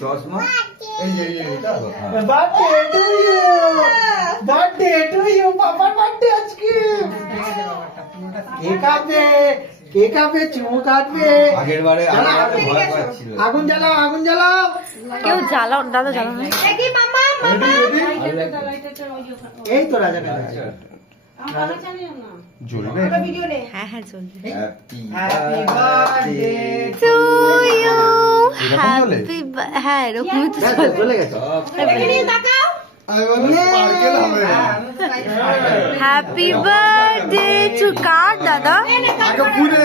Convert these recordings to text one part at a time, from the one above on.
চশমা এই যে এটা birthday to you, birthday to you, বাবার বার্থডে আজকে। কেক কাটবে, কেক কাটবে, চুমু কাটবে। আগের বারে ভয় পাচ্ছিল। আগুন জ্বালাও, আগুন জ্বালাও। কেউ জ্বালাও, দাদা জ্বালাও না। এই তো রাজা জ্বলবে হ্যাঁ হ্যাঁ চলবে। Happy happy birthday to you, এরকম চলে? হ্যাঁ এরকমই তো ব্যাস, চলে। চলে গেছে। স্পার্কেল হবে হ্যাপি বার্থডে টু কার দাদা। আগে ফুলে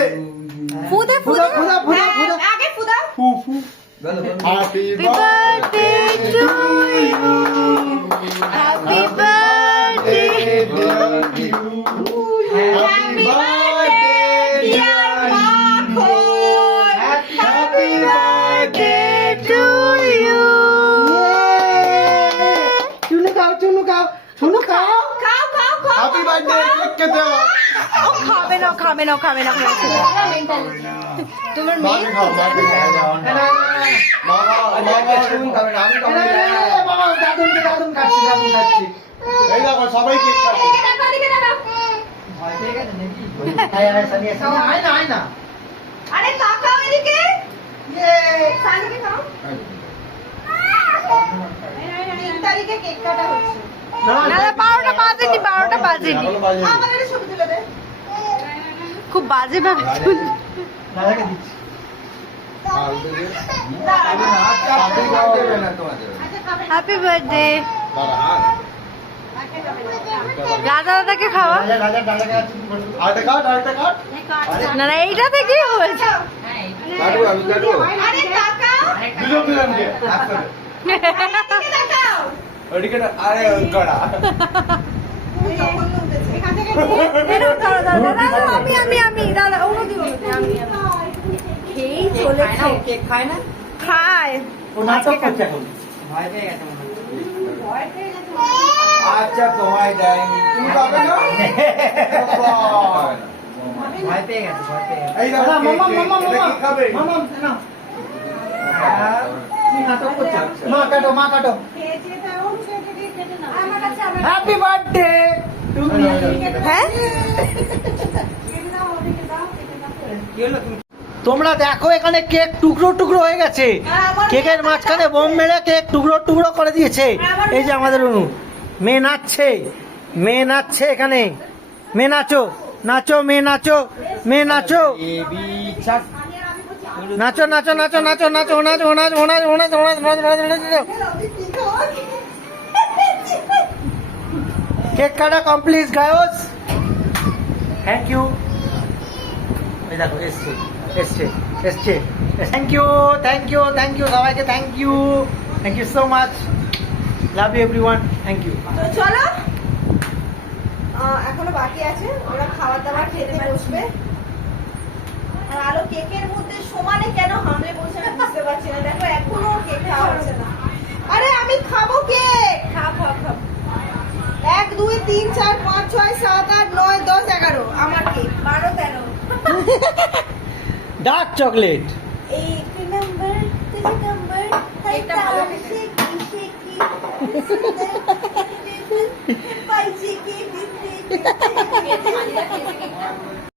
ফুদে ফুদা, ফুদে। ফুদা, ফুদা, ফুদা। আগে ফুদা। ফু ফু happy happy birthday to you, happy birthday. Happy birthday dear Makhan happy birthday to you. চুনু খাও, চুনু খাও, চুনু খাও। খাও খাও খাও। হ্যাপি বার্থডে কেক কে দাও ও খাবে না, খাবে না, খাবে না। তোমার মেয়ে বাবা বাবা শুন খাবে না আমি খাবো না বাবা, দাদুন খাচ্ছি, দাদুন খাচ্ছি। এই দেখো সবাই কেক খাবে এদিকে দেখো, এদিকে দেখো। ভয় পেয়ে গেছে নাকি? আয়, আয়, সানিয়া, সানিয়া, আয় না, আয় না। আরে তাকাও এদিকে। ইয়ে। সানিকে খাও। 3 তারিখে কেক কাটা হচ্ছে। না, না না, 12টা বাজেনি, 12টা বাজেনি। এখনো বাজে আমার একটা ছবি তুলে দে। খুব বাজে ভাবে দাদাকে দিচ্ছি। হ্যাপি বার্থডে না তোমাদের আচ্ছা খাবে। Happy birthday. বাবা রাজা দাদাকে খাওয়া। রাজা, রাজা, দাদাকে আছে কি করবো? আরেকটা কাট আরেকটা কাট না না, এইটা থেকেই হয়েছে। কাটবো আমি কাটবো আরে তাকাও। দুজন দুজনকে একসাথে এদিকে তাকাও। ওদিকে আরে গড়া তুমি তখন উঠেছে। এখান থেকে এরকম দাদা, দাদা, দাদা, আমি দাদা, ওনো দিও আমি খেয়েই চলেছে। কেক খায় না? খায়। ও নাটক করছে এখন। ভয় পেয়ে গেছে মনে হয়। আচ্ছা তোমায় দেয়নি তুমি পাবে না ভয় পেয়ে গেছে, ভয় পেয়ে গেছে। এই দেখো না, মামা, কেক, মামা, এটা মামা। কি খাবে? মামা, না। কি নাটক করছে? মা কাটো, মা কাটো। খেয়েছে তা ও কেটে কেটে না। আমার কাছে আমার হ্যাপি বার্থডে টু মি। হ্যাঁ কেটে দাও, ওদিকে দাও, কেটে দাও। তোমরা দেখো এখানে কেক টুকরো টুকরো হয়ে গেছে। কেকের মাঝখানে বোম মেরে কেক টুকরো টুকরো করে দিয়েছে। এই যে আমাদের অনু মেয়ে নাচছে, মেয়ে নাচছে এখানে। মেয়ে নাচো, নাচো, মেয়ে নাচো, মেয়ে নাচো, নাচো, নাচো, নাচো, নাচো, নাচো, নাচো, নাচো, নাচো, নাচো, নাচো, নাচো। কেক কাটা কমপ্লিট গায়স। Thank you. এই দেখো এসছে, এসছে, এসছে। Thank you, thank you, thank you সবাইকে, thank you, thank you so much. Love you everyone, thank you. তো চলো এখনো বাকি আছে, ওরা খাবার দাবার খেতে বসবে। আর আলো কেকের মধ্যে সমানে কেন হামলে বসে আমি বুঝতে পারছি না। দেখো এখনো কেক খাওয়া হচ্ছে না। আরে আমি খাবো কেক। খাও খাও খাও। 1 2 3 4 5 6 7 8 9 10 11 আমার কেক 12 13 ডার্ক চকলেট। एक नंबर तुझे नंबर এটা ভালো খেতে কি পাইছি কি দিতে